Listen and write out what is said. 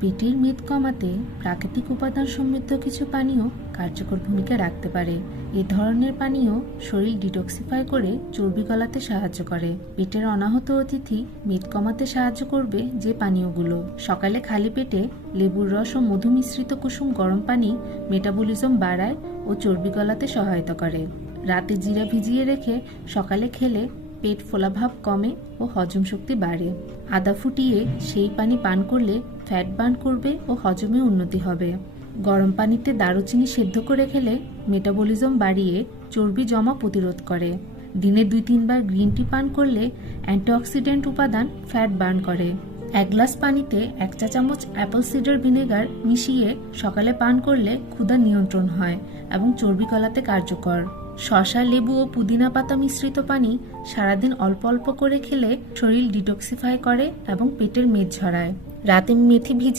পেটের মেদ কমাতে প্রাকৃতিক উপাদান সমৃদ্ধ কিছু পানীয় কার্যকর ভূমিকা রাখতে পারে। এ ধরনের পানীয় শরীর ডিটক্সিফাই করে চর্বি গলাতে সাহায্য করে। পেটের অনাহত অতিথি মেদ কমাতে সাহায্য করবে যে পানীয়গুলো: সকালে খালি পেটে লেবুর রস ও মধু মিশ্রিত কুসুম গরম পানি মেটাবলিজম বাড়ায় ও চর্বি গলাতে সহায়তা করে। রাতে জিরা ভিজিয়ে রেখে সকালে খেলে পেট ফোলাভাব কমে ও হজম শক্তি বাড়ে। আদা ফুটিয়ে সেই পানি পান করলে ফ্যাট বার্ন করবে ও হজমে উন্নতি হবে। গরম পানিতে দারুচিনি সেদ্ধ করে খেলে মেটাবলিজম বাড়িয়ে চর্বি জমা প্রতিরোধ করে। দিনে 2-3 বার গ্রিন টি পান করলে অ্যান্টিঅক্সিডেন্ট উপাদান ফ্যাট বার্ন করে। 1 গ্লাস পানিতে 1 চা চামচ অ্যাপল সিডার ভিনেগার মিশিয়ে সকালে পান করলে ক্ষুধা নিয়ন্ত্রণ হয় এবং চর্বি গলাতে কার্যকর। শসা, লেবু ও পুদিনা পাতা মিশ্রিত পানি সারাদিন অল্প অল্প করে খেলে শরীর ডিটক্সিফাই করে এবং পেটের মেদ ঝরায়। রাতে মেথি ভিজিয়ে